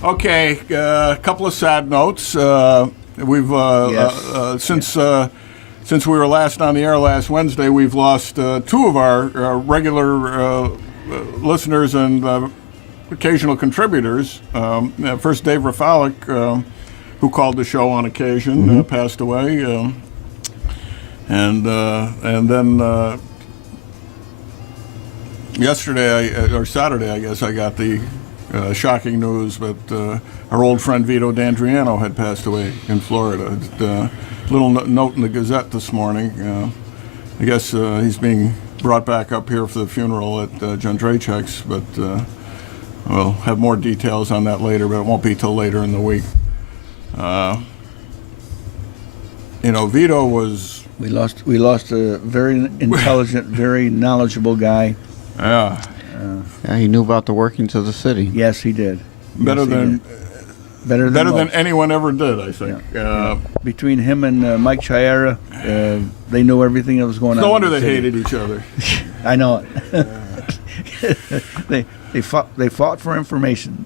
Okay, a couple of sad notes. We've since we were last on the air last Wednesday, we've lost two of our regular listeners and occasional contributors. First, Dave Rafalik, who called the show on occasion, passed away, and then yesterday or Saturday, I guess, I got the shocking news that our old friend Vito Dandreano had passed away in Florida. Little note in the Gazette this morning. I guess he's being brought back up here for the funeral at Jondrachek's, but we'll have more details on that later, but it won't be till later in the week. Vito was... We lost a very intelligent, very knowledgeable guy. Yeah. He knew about the workings of the city. Yes, he did. Better than anyone ever did, I think. Yeah. Between him and Mike Chiara, they knew everything that was going on. No wonder they hated each other. I know it. They fought for information.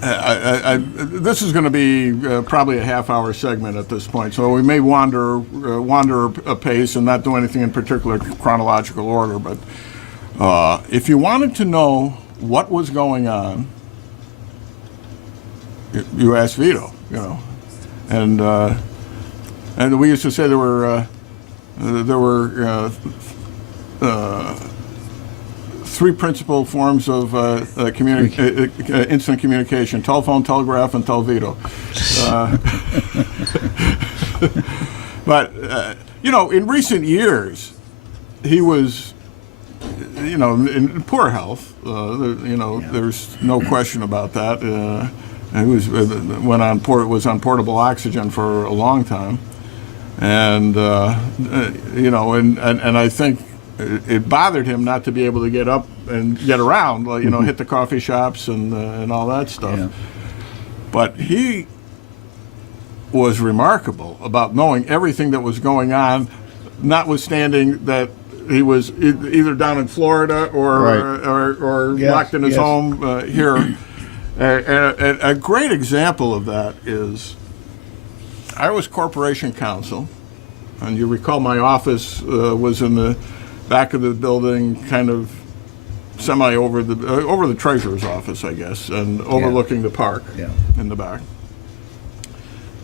This is going to be probably a half-hour segment at this point, so we may wander a pace and not do anything in particular chronological order. But if you wanted to know what was going on, you asked Vito. And we used to say there were three principal forms of instant communication: telephone, telegraph, and televito. But in recent years, he was, in poor health. There's no question about that. He was was on portable oxygen for a long time, and and I think it bothered him not to be able to get up and get around, hit the coffee shops and all that stuff. Yeah. But he was remarkable about knowing everything that was going on, notwithstanding that he was either down in Florida or locked in his home here. And a great example of that is I was corporation counsel, and you recall my office was in the back of the building, kind of semi over the treasurer's office, I guess, and overlooking the park in the back.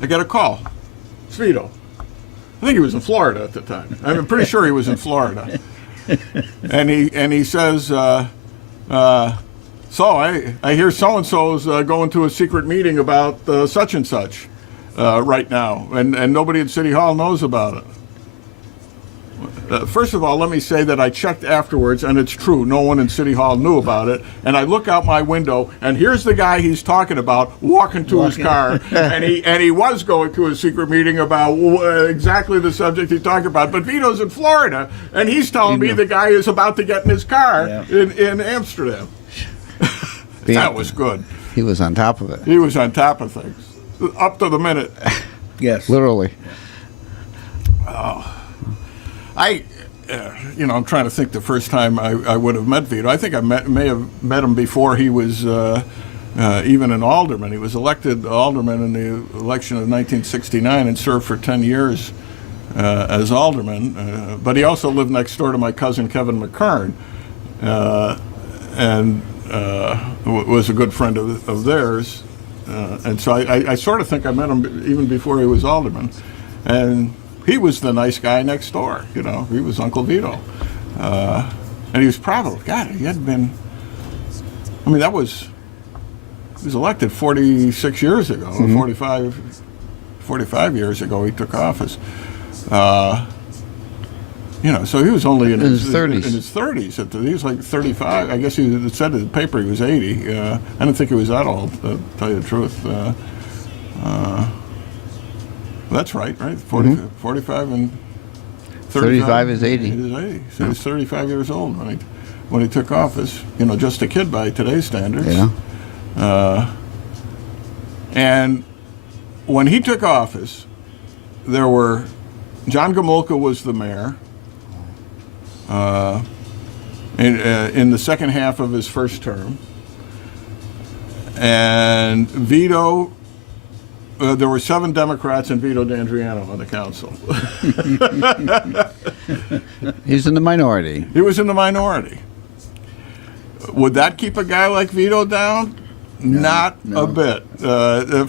I get a call. It's Vito. I think he was in Florida at the time. I'm pretty sure he was in Florida. And he says, so I hear so-and-so's going to a secret meeting about such and such right now, and nobody at City Hall knows about it. First of all, let me say that I checked afterwards, and it's true. No one in City Hall knew about it. And I look out my window, and here's the guy he's talking about walking to his car, and he was going to a secret meeting about exactly the subject he's talking about. But Vito's in Florida, and he's telling me the guy is about to get in his car in Amsterdam. That was good. He was on top of it. He was on top of things, up to the minute. Yes, literally. I'm trying to think the first time I would have met Vito. I think I may have met him before he was even an alderman. He was elected alderman in the election of 1969 and served for 10 years as alderman. But he also lived next door to my cousin Kevin McKern, and was a good friend of theirs. And so I sort of think I met him even before he was alderman. And he was the nice guy next door, He was Uncle Vito. And he was proud of it. God, he had been, he was elected 46 years ago, or 45 years ago he took office. So he was only in his 30s. In his 30s. He was like 35. I guess it said in the paper he was 80. I didn't think he was that old, to tell you the truth. That's right? 45 and 35 is 80. He was 80. So he was 35 years old when he took office. Just a kid by today's standards. Yeah. And when he took office, there were John Gomulka was the mayor. in the second half of his first term. And Vito, there were 7 Democrats and Vito Dandreano on the council. He's in the minority. He was in the minority. Would that keep a guy like Vito down? Not a bit.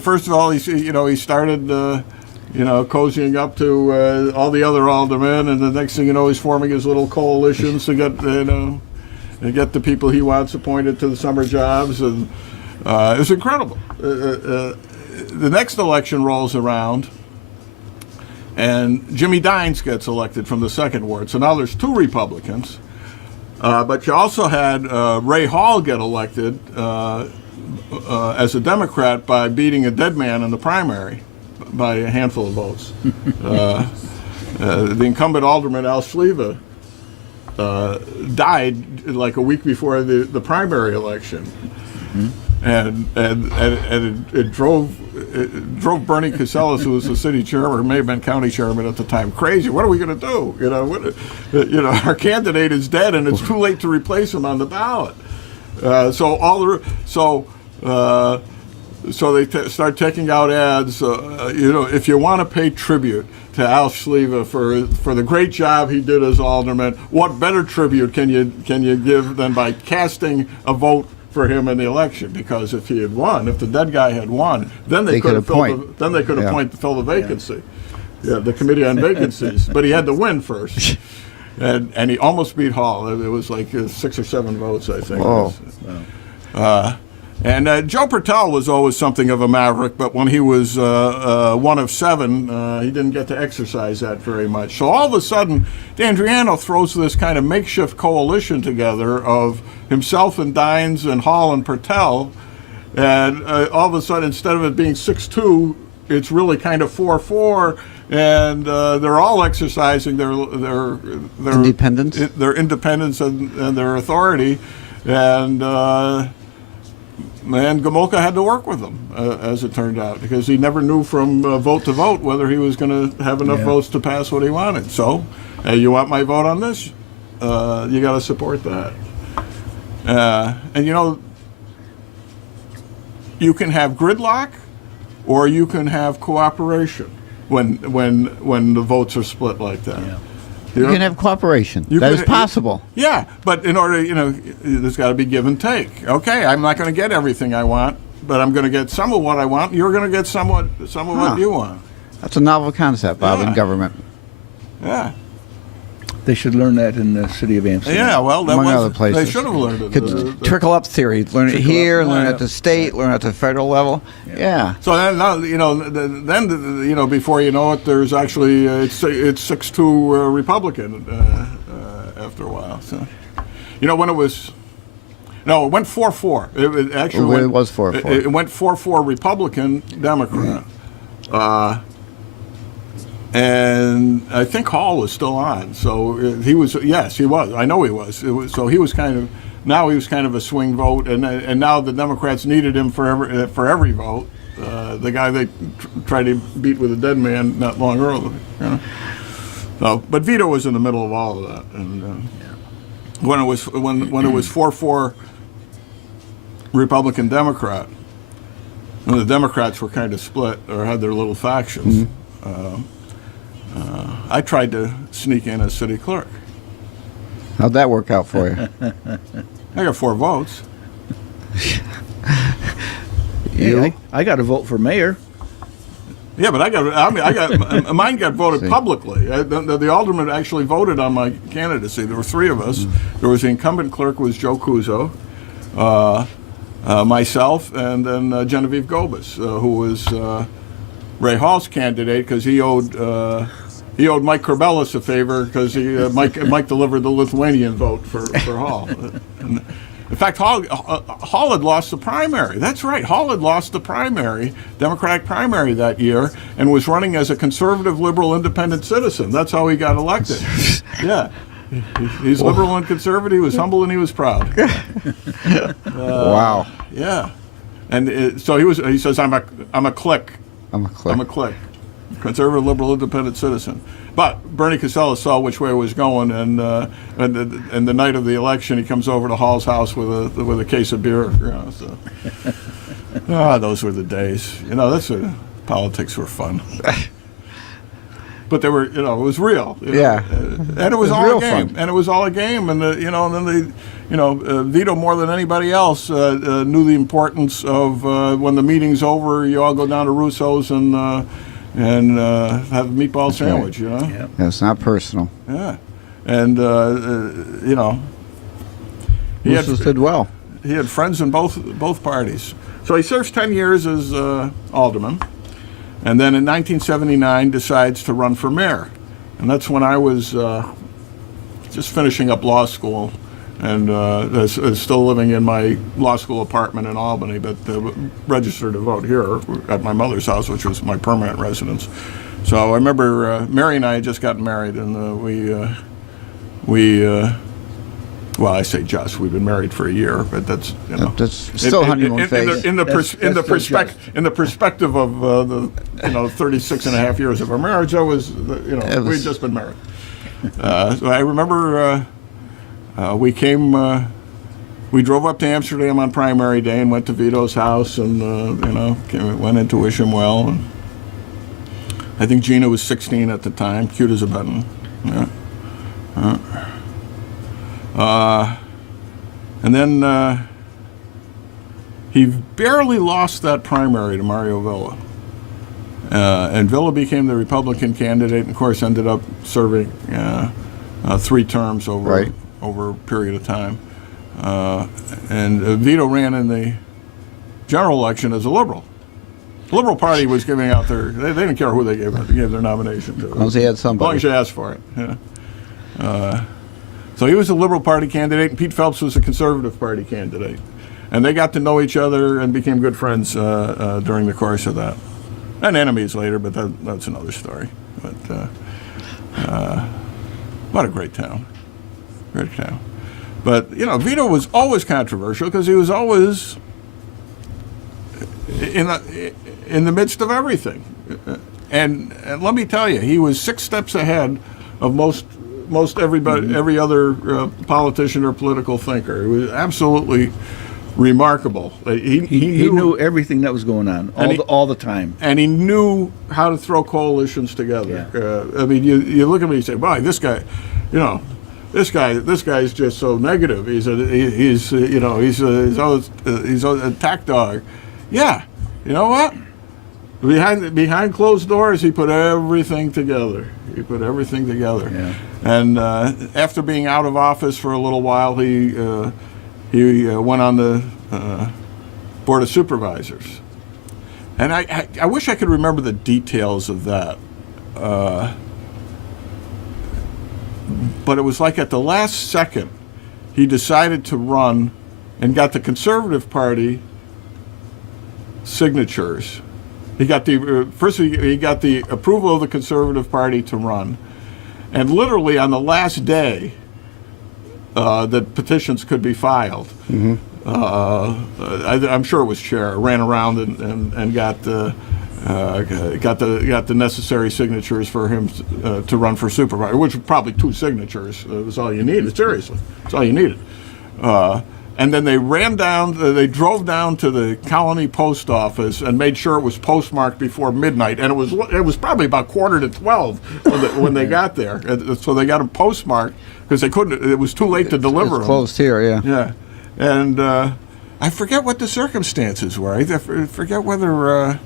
First of all, he started, cozying up to all the other aldermen, and the next thing you know, he's forming his little coalitions to get, get the people he wants appointed to the summer jobs, and it was incredible. The next election rolls around, and Jimmy Dines gets elected from the 2nd Ward. So now there's 2 Republicans. But you also had Ray Hall get elected as a Democrat by beating a dead man in the primary by a handful of votes. The incumbent alderman, Al Schlieva, died like a week before the primary election. Mm-hmm. And it drove Bernie Casellas, who was the city chairman, or may have been county chairman at the time, crazy. What are we going to do? Our candidate is dead, and it's too late to replace him on the ballot. So they start taking out ads. If you want to pay tribute to Al Schlieva for the great job he did as alderman, what better tribute can you give than by casting a vote for him in the election? Because if he had won, if the dead guy had won, then they could appoint to fill the vacancy. Yeah, the committee on vacancies. But he had to win first, and he almost beat Hall. It was like 6 or 7 votes, I think. Oh. And Joe Pertell was always something of a maverick, but when he was 1 of 7, he didn't get to exercise that very much. So all of a sudden, Dandreano throws this kind of makeshift coalition together of himself and Dines and Hall and Pertell, and all of a sudden, instead of it being 6-2, it's really kind of 4-4, and they're all exercising their independence, and their authority, and Gomulka had to work with them, as it turned out, because he never knew from vote to vote whether he was going to have enough votes to pass what he wanted. So, hey, you want my vote on this? You got to support that. And you can have gridlock, or you can have cooperation when the votes are split like that. Yeah. You can have cooperation. That is possible. Yeah, but in order, there's got to be give and take. Okay, I'm not going to get everything I want, but I'm going to get some of what I want. You're going to get some of what you want. That's a novel concept, Bob, in government. Yeah. They should learn that in the city of Amsterdam. Yeah, well, among other places. They should have learned it. Trickle-up theory. Learn it here, learn it at the state, learn it at the federal level. Yeah. So then, before you know it, there's actually it's 6-2 Republican after a while. So, when it was. No, it went 4-4. It actually it was 4-4. It went 4-4 Republican, Democrat. And I think Hall was still on, so he was. Yes, he was. I know he was. So he was kind of a swing vote, and now the Democrats needed him for every vote. The guy they tried to beat with a dead man not long earlier. So, but Vito was in the middle of all of that, and when it was 4-4 Republican Democrat, when the Democrats were kind of split or had their little factions. Mm-hmm. I tried to sneak in as city clerk. How'd that work out for you? I got 4 votes. I got a vote for mayor. Yeah, but mine got voted publicly. The alderman actually voted on my candidacy. There were 3 of us. There was the incumbent clerk, was Joe Cuso, myself, and then Genevieve Gobus, who was Ray Hall's candidate, because he owed Mike Corbelis a favor, because Mike delivered the Lithuanian vote for Hall. In fact, Hall had lost the primary. That's right. Hall had lost the primary, Democratic primary that year, and was running as a conservative, liberal, independent citizen. That's how he got elected. Yeah. He's liberal and conservative. He was humble and he was proud. Wow. Yeah. And so he says, I'm a clique. I'm a clique. Conservative, liberal, independent citizen. But Bernie Casella saw which way it was going, and the night of the election, he comes over to Hall's house with a case of beer. So. Those were the days. Politics were fun. But they were, it was real. And it was all a game. Fun. And it was all a game. And and then Vito more than anybody else knew the importance of when the meeting's over, you all go down to Russo's and have a meatball sandwich. Right. Yep. It's not personal. Yeah, and Russo's did well. He had friends in both parties. So he serves 10 years as alderman. And then in 1979 decides to run for mayor. And that's when I was just finishing up law school and still living in my law school apartment in Albany, but registered to vote here at my mother's house, which was my permanent residence. So I remember Mary and I had just gotten married, and well, I say just. We've been married for a year, but that's that's still honeymoon phase. In the perspective of the 36 and a half years of our marriage, I was we'd just been married. So I remember we drove up to Amsterdam on primary day and went to Vito's house and went in to wish him well. And I think Gina was 16 at the time, cute as a button. Yeah. And then he barely lost that primary to Mario Villa. And Villa became the Republican candidate and, of course, ended up serving 3 terms over a period of time. And Vito ran in the general election as a liberal. The Liberal Party was giving out they didn't care who they gave their nomination to. As long as he had somebody. As long as you asked for it, yeah. So he was a Liberal Party candidate, and Pete Phelps was a Conservative Party candidate. And they got to know each other and became good friends during the course of that. And enemies later, but that's another story. But what a great town. Great town. But, Vito was always controversial because he was always in the midst of everything. And let me tell you, he was 6 steps ahead of most everybody, every other politician or political thinker. It was absolutely remarkable. He knew everything that was going on all the time, and he knew how to throw coalitions together. Yeah. I mean, you look at me and say, "Boy, this guy, this guy's just so negative. He's a attack dog." Yeah, you know what? Behind closed doors, he put everything together. Yeah. And after being out of office for a little while, he went on the Board of Supervisors. And I wish I could remember the details of that. But it was like at the last second, he decided to run and got the Conservative Party signatures. He got he got the approval of the Conservative Party to run, and literally on the last day that petitions could be filed, I'm sure it was Chair ran around and got the necessary signatures for him to run for supervisor, which was probably 2 signatures. It was all you needed. Seriously, it's all you needed. And then they they drove down to the Colony Post Office and made sure it was postmarked before midnight. And it was probably about 11:45 when they got there. So they got them postmarked because they couldn't. It was too late to deliver them. Closed here, yeah. Yeah, and I forget what the circumstances were. I forget whether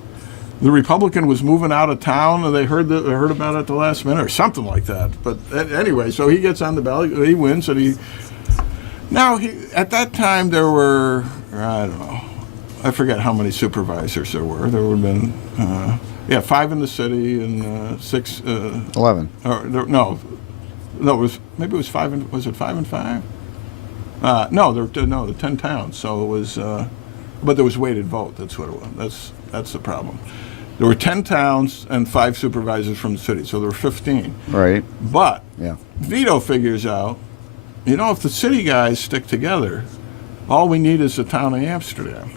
the Republican was moving out of town and they heard about it at the last minute or something like that. But anyway, so he gets on the ballot. He wins, and Now, at that time, there were, I don't know, I forget how many supervisors there were. There would have been, 5 in the city and 6. 11. Maybe it was 5 and, was it 5 and 5? No, there were 10 towns, so it was, but there was weighted vote, that's what it was. That's the problem. There were 10 towns and 5 supervisors from the city, so there were 15. Right. But Vito figures out, if the city guys stick together, all we need is the town of Amsterdam.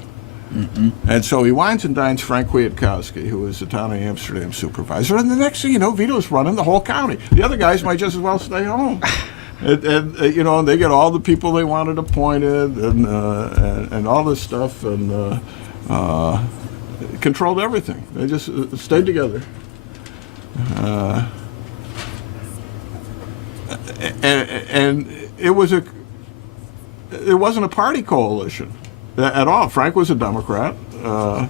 And so he wines and dines Frank Kwiatkowski, who was the town of Amsterdam supervisor. And the next thing you know, Vito's running the whole county. The other guys might just as well stay home. And they get all the people they wanted appointed and all this stuff, and controlled everything. They just stayed together. And it wasn't a party coalition at all. Frank was a Democrat. I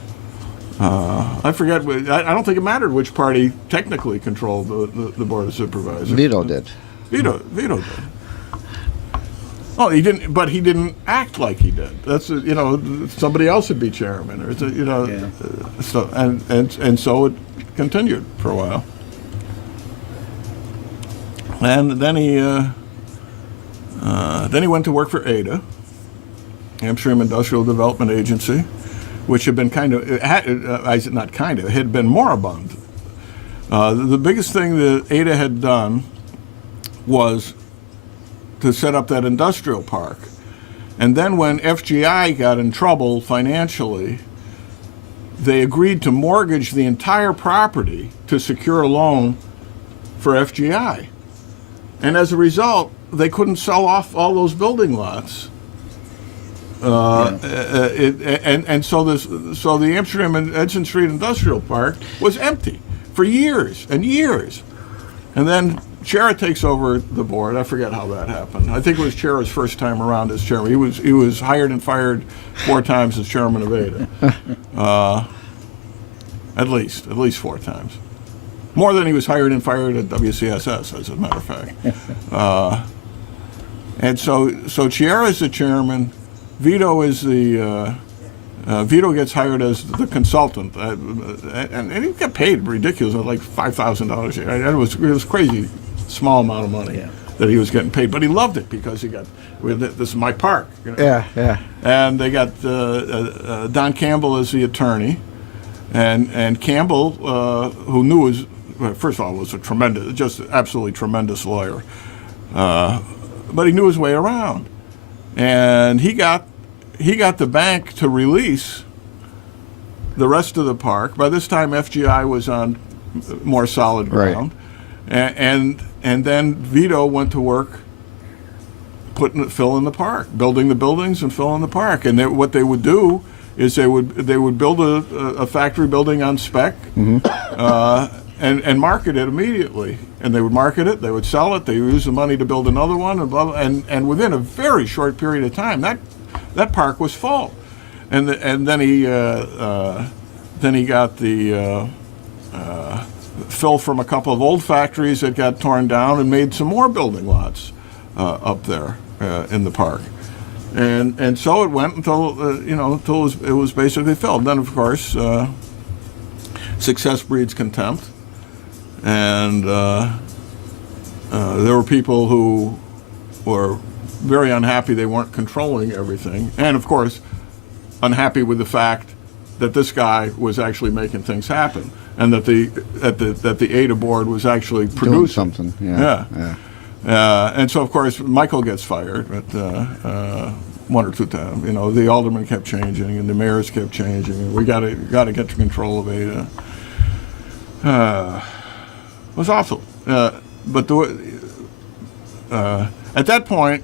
forget. I don't think it mattered which party technically controlled the board of supervisors. Vito did. Vito did. Oh, he didn't, but he didn't act like he did. That's somebody else would be chairman, or so and so it continued for a while. And then he went to work for ADA, Amsterdam Industrial Development Agency, which had been had been moribund. The biggest thing that ADA had done was to set up that industrial park. And then when FGI got in trouble financially, they agreed to mortgage the entire property to secure a loan for FGI. And as a result, they couldn't sell off all those building lots. So the Amsterdam and Edson Street Industrial Park was empty for years and years. And then Chera takes over the board. I forget how that happened. I think it was Chera's first time around as chairman. He was hired and fired 4 times as chairman of ADA. At least 4 times. More than he was hired and fired at WCSS, as a matter of fact. And so Chera is the chairman. Vito is the Vito gets hired as the consultant, and he got paid ridiculous, like $5,000 a year. It was crazy, small amount of money that he was getting paid, but he loved it because he got this is my park. Yeah. And they got Don Campbell as the attorney, and Campbell, who knew first of all was just absolutely tremendous lawyer, but he knew his way around, and he got the bank to release the rest of the park. By this time, FGI was on more solid ground, and then Vito went to work filling the park, building the buildings and filling the park. And what they would do is they would build a factory building on spec, and market it immediately. And they would market it, they would sell it, they would use the money to build another one, and within a very short period of time, that park was full, and then he got the fill from a couple of old factories that got torn down and made some more building lots up there in the park, and so it went until it was basically filled. Then of course success breeds contempt, and there were people who were very unhappy they weren't controlling everything, and of course unhappy with the fact that this guy was actually making things happen, and that the ADA board was actually producing something. And so of course Michael gets fired, but 1 or 2 times. The aldermen kept changing and the mayors kept changing, and we got to get to control of ADA. It was awful, but at that point,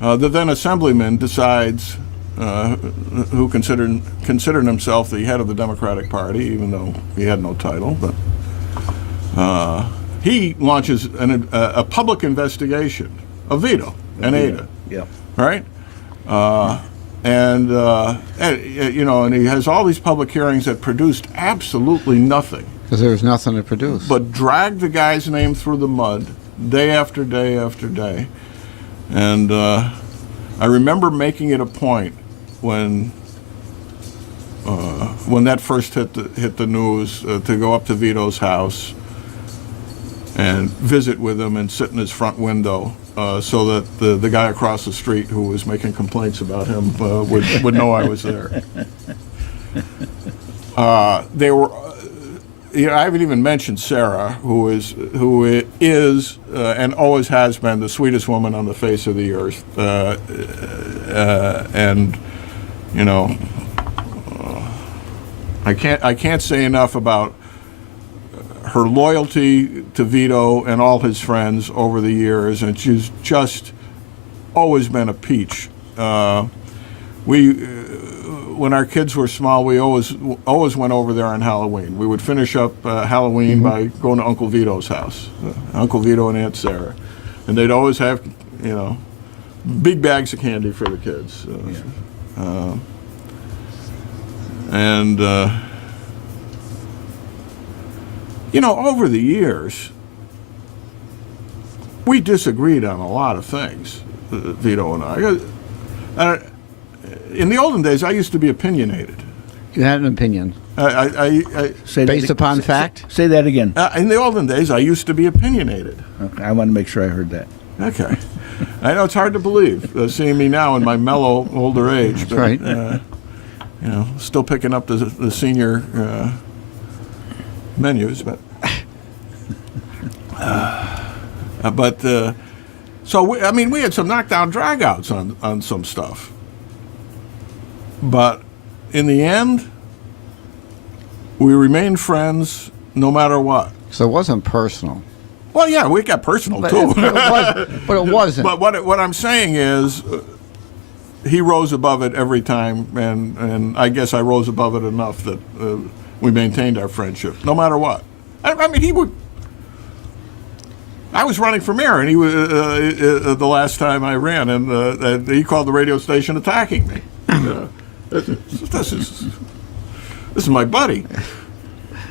the then assemblyman decides, who considered himself the head of the Democratic Party, even though he had no title, but he launches a public investigation of Vito and ADA. Yeah. Right? And he has all these public hearings that produced absolutely nothing. Because there was nothing to produce. But dragged the guy's name through the mud day after day after day. And I remember making it a point when that first hit the news to go up to Vito's house and visit with him and sit in his front window so that the guy across the street who was making complaints about him would know I was there. They were. I haven't even mentioned Sarah, who is and always has been the sweetest woman on the face of the earth, and I can't say enough about her loyalty to Vito and all his friends over the years, and she's just always been a peach. When our kids were small, we always went over there on Halloween. We would finish up Halloween by going to Uncle Vito's house, Uncle Vito and Aunt Sarah, and they'd always have, big bags of candy for the kids. Over the years, we disagreed on a lot of things, Vito and I. In the olden days, I used to be opinionated. You had an opinion. Based upon fact? Say that again. In the olden days, I used to be opinionated. Okay, I want to make sure I heard that. Okay. I know it's hard to believe, seeing me now in my mellow older age. That's but, right. Still picking up the senior menus, but. So we had some knockdown dragouts on some stuff. But in the end, we remained friends no matter what. So it wasn't personal. Well, yeah, we got personal too. But it wasn't. But what I'm saying is, he rose above it every time, and I guess I rose above it enough that we maintained our friendship, no matter what. He would. I was running for mayor, and he was the last time I ran, and he called the radio station attacking me. This is my buddy.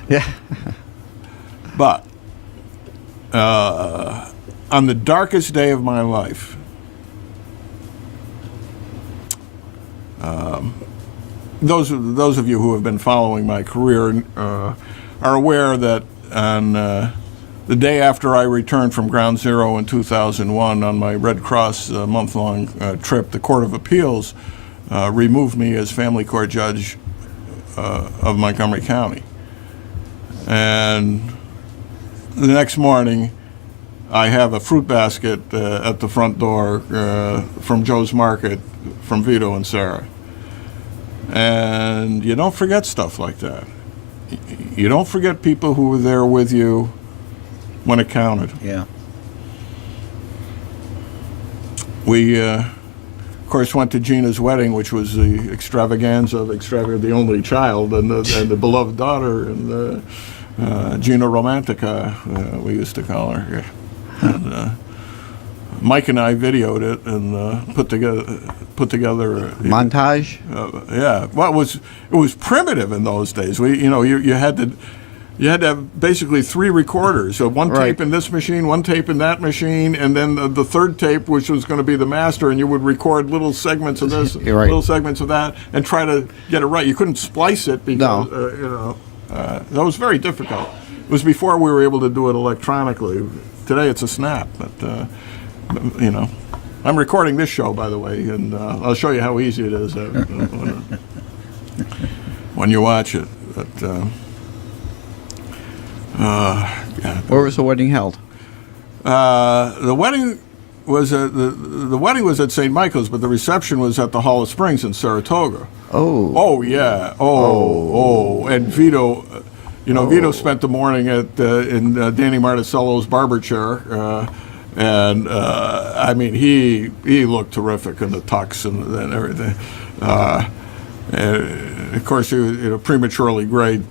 Yeah. But on the darkest day of my life, those of you who have been following my career are aware that on the day after I returned from Ground Zero in 2001 on my Red Cross month-long trip, the Court of Appeals removed me as family court judge of Montgomery County. And the next morning, I have a fruit basket at the front door from Joe's Market from Vito and Sarah. And you don't forget stuff like that. You don't forget people who were there with you when it counted. Yeah. We, of course, went to Gina's wedding, which was the extravaganza of the only child and the beloved daughter, and Gina Romantica, we used to call her. And, Mike and I videoed it and put together montage. Yeah, well, it was primitive in those days. You had to have basically 3 recorders. So one tape in this machine, one tape in that machine, and then the third tape, which was going to be the master, and you would record little segments of this, little segments of that, and try to get it right. You couldn't splice it because that was very difficult. It was before we were able to do it electronically. Today it's a snap, but I'm recording this show, by the way, and I'll show you how easy it is when you watch it. But Where was the wedding held? The wedding was the wedding was at St. Michael's, but the reception was at the Hall of Springs in Saratoga. Oh yeah. And Vito. Vito spent the morning in Danny Marticello's barber chair, and he looked terrific in the tux and everything. And of course, he was prematurely gray.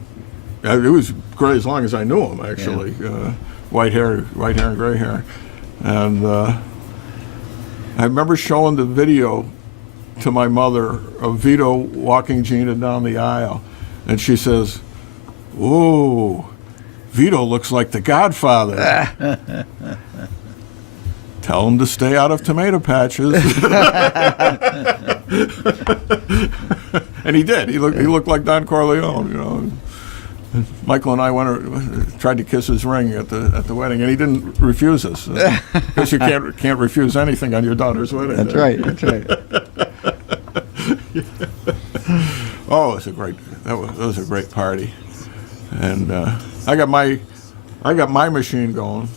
It was gray as long as I knew him, actually. Yeah. White hair and gray hair, and I remember showing the video to my mother of Vito walking Gina down the aisle, and she says, "Whoa, Vito looks like the Godfather." Tell him to stay out of tomato patches. And he did. He looked like Don Corleone. Michael and I tried to kiss his ring at the wedding, and he didn't refuse us. Because you can't refuse anything on your daughter's wedding. That's right. That's right. Oh, that was a great party. And I got my machine going,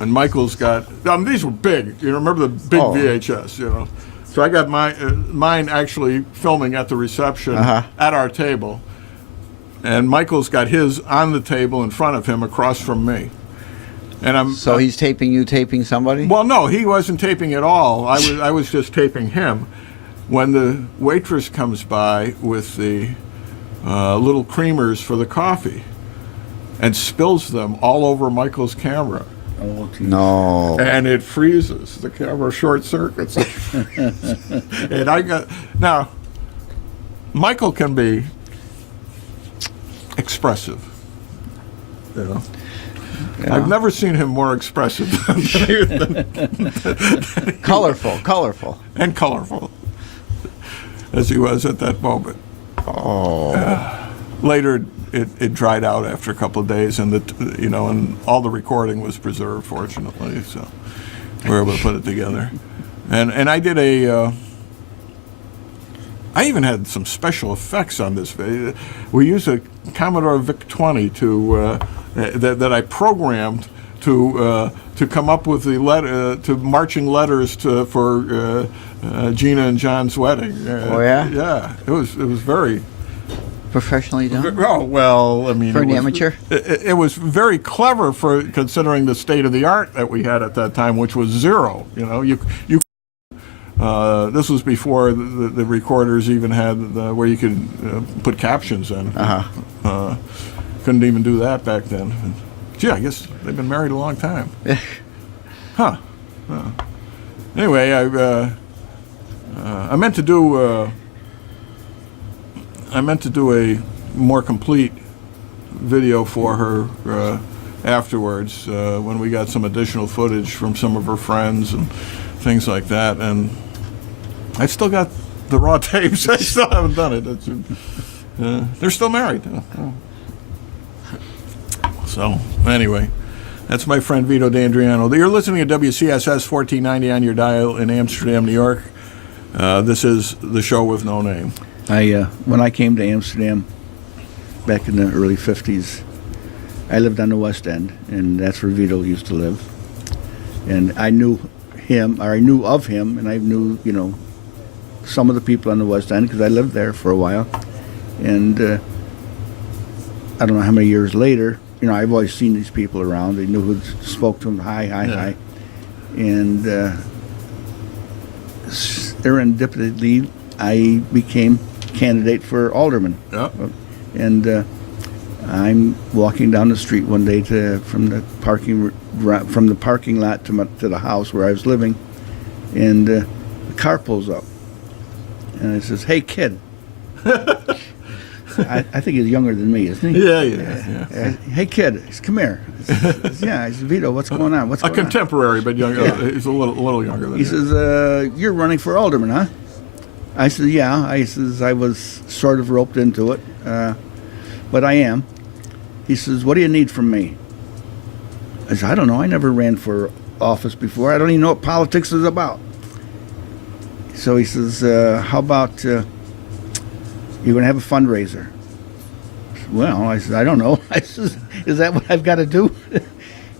and Michael's got. These were big. Remember the big VHS. So I got mine actually filming at the reception at our table. and Michael's got his on the table in front of him across from me. And So he's taping you, taping somebody? Well, no, he wasn't taping at all. I was just taping him. When the waitress comes by with the little creamers for the coffee and spills them all over Michael's camera. Oh, geez. No. And it freezes. The camera short circuits. And now, Michael can be expressive. You know? Yeah. I've never seen him more expressive Colorful. and colorful as he was at that moment. Oh. Later, it dried out after a couple of days, and and all the recording was preserved, fortunately. So we were able to put it together. And I did I even had some special effects on this video. We used a Commodore VIC-20 that I programmed to come up with the marching letters for Gina and John's wedding. Oh yeah. Yeah, it was very Professionally done. oh well. I mean, For an it was, amateur? it was very clever for considering the state of the art that we had at that time, which was zero. You know, you. This was before the recorders even had where you could put captions in. Couldn't even do that back then. Gee, I guess they've been married a long time. Huh. Anyway, I meant to do a more complete video for her afterwards when we got some additional footage from some of her friends and things like that. And I still got the raw tapes. I still haven't done it. They're still married. So, anyway, that's my friend Vito Dandreano. You're listening to WCSS 1490 on your dial in Amsterdam, New York. This is the show with no name. When I came to Amsterdam back in the early 50s, I lived on the West End, and that's where Vito used to live. And I knew him, or I knew of him, and I knew, some of the people on the West End because I lived there for a while. And I don't know how many years later, I've always seen these people around. They knew who spoke to them, hi. And serendipitously, I became candidate for alderman. Yeah. And I'm walking down the street one day from the parking lot to the house where I was living, and the car pulls up, and it says, "Hey, kid." I think he's younger than me, isn't he? Yeah. Hey, kid, he says, come here. I said, Vito, what's going on? A contemporary, but younger. Yeah. He's a little younger than He you. says, you're running for alderman, huh? I said, yeah. I says, I was sort of roped into it, but I am. He says, what do you need from me? I said, I don't know. I never ran for office before. I don't even know what politics is about. So he says, how about you're going to have a fundraiser? Well, I said, I don't know. I says, is that what I've got to do?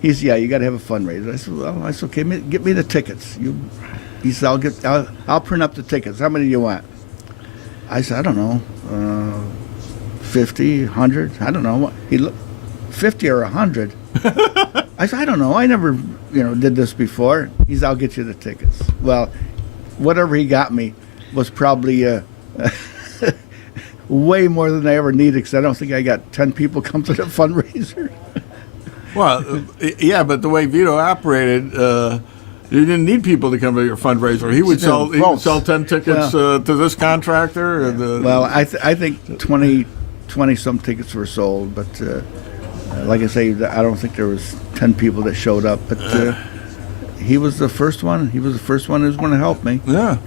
He said, yeah, you got to have a fundraiser. I said, well, I said, okay, get me the tickets. He said, I'll print up the tickets. How many do you want? I said, I don't know, 50, 100, I don't know. He looked, 50 or 100. I said, I don't know. I never, did this before. He said, I'll get you the tickets. Well, whatever he got me was probably way more than I ever needed, because I don't think I got 10 people come to the fundraiser. Well, yeah, but the way Vito operated, you didn't need people to come to your fundraiser. He would sell 10 tickets to this contractor. Well, I think 20 some tickets were sold, but like I say, I don't think there was 10 people that showed up. But he was the first one. He was the first one who was going to help me. Yeah.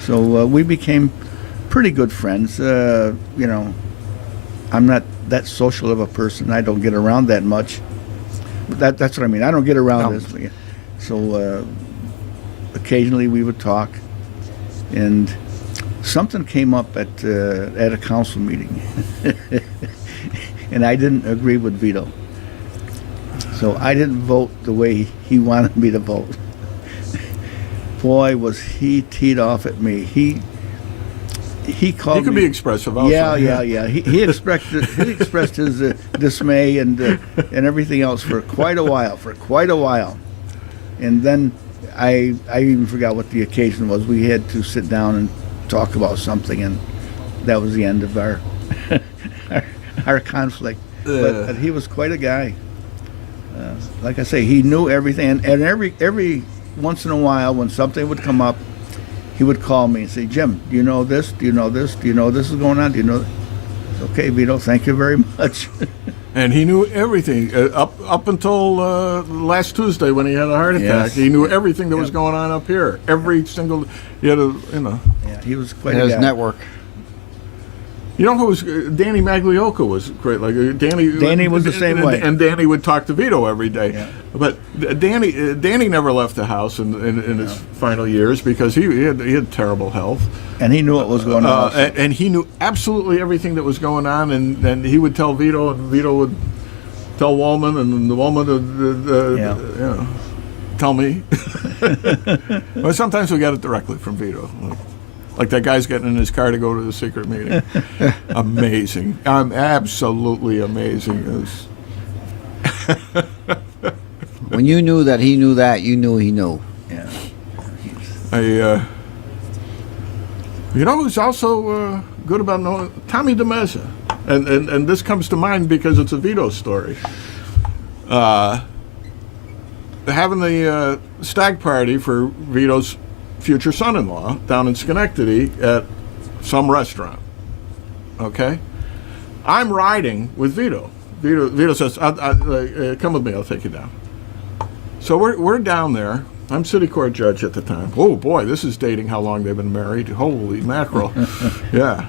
So we became pretty good friends. I'm not that social of a person. I don't get around that much. That's what I mean. I don't get around this. So occasionally we would talk, and something came up at a council meeting, and I didn't agree with Vito. So I didn't vote the way he wanted me to vote. Boy, was he teed off at me. he called. He could me. be expressive also. Yeah. He expressed his dismay and everything else for quite a while. And then I even forgot what the occasion was. We had to sit down and talk about something, and that was the end of our our conflict. But he was quite a guy. Like I say, he knew everything, and every once in a while, when something would come up, he would call me and say, "Jim, do you know this? Do you know this? Do you know this is going on? Do you know?" Okay, Vito, thank you very much. And he knew everything up until last Tuesday when he had a heart attack. Yes. He knew everything that was going on up here. Every single, he had a, Yeah, he was quite His a guy. network. You know who was Danny Maglioka was great. Like Danny was the same way. And Danny would talk to Vito every day. Yeah. But Danny never left the house in his final years because he had terrible health. And he knew what was going on. Also. And he knew absolutely everything that was going on. And he would tell Vito, and Vito would tell Wallman, and the Wallman would tell me. But sometimes we got it directly from Vito. Like that guy's getting in his car to go to the secret meeting. Amazing. Absolutely amazing. When you knew that he knew that, you knew he knew. Yeah. You know who's also good about knowing? Tommy DeMezza. And this comes to mind because it's a Vito story. Having the stag party for Vito's future son-in-law down in Schenectady at some restaurant. Okay? I'm riding with Vito. Vito says, come with me, I'll take you down. So we're down there. I'm city court judge at the time. Oh, boy, this is dating how long they've been married. Holy mackerel. Yeah.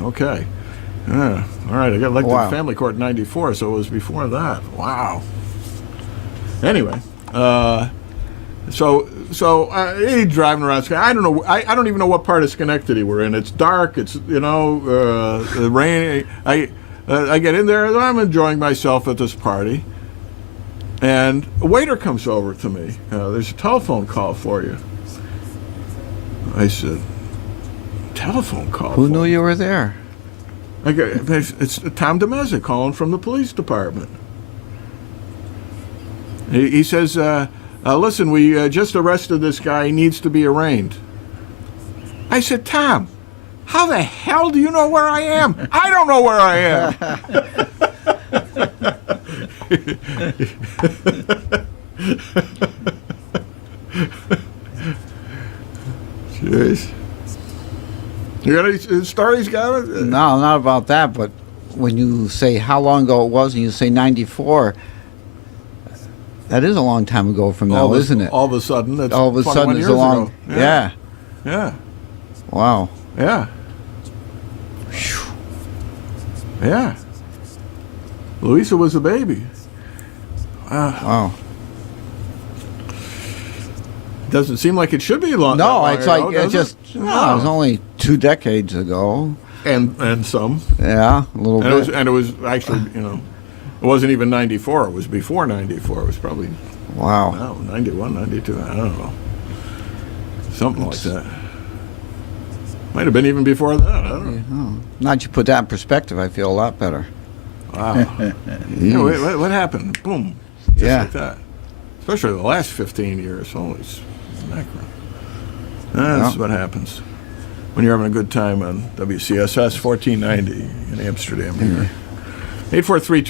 Okay. Yeah. All right, I got elected to family court in 94, so it was before that. Wow. Anyway, So he's driving around. I don't know. I don't even know what part of Schenectady we're in. It's dark. It's rainy. I get in there. I'm enjoying myself at this party, and a waiter comes over to me. There's a telephone call for you. I said, telephone call. Who knew you were there? It's Tom DeMezza calling from the police department. He says. Listen, we just arrested this guy. He needs to be arraigned. I said, Tom, how the hell do you know where I am? I don't know where I am. Jeez. You got any stories, Gavin? No, not about that, but when you say how long ago it was and you say 94, that is a long time ago from now, isn't it? All of a sudden, it's all of a sudden it's a long. Yeah. Wow. Yeah. Yeah. Louisa was a baby. Wow. Doesn't seem like it should be long. No, it's ago, like it just. it? No, it was only 2 decades ago. And some. Yeah, a little bit. It was actually, it wasn't even 94. It was before 94. It was probably. Wow. 91, 92. I don't know. Something like that. Might have been even before that. I don't know. Oh. Now that you put that in perspective, I feel a lot better. Wow. What happened? Boom. Just like that. Especially the last 15 years. Holy mackerel. That's what happens when you're having a good time on WCSS 1490 in Amsterdam here. 843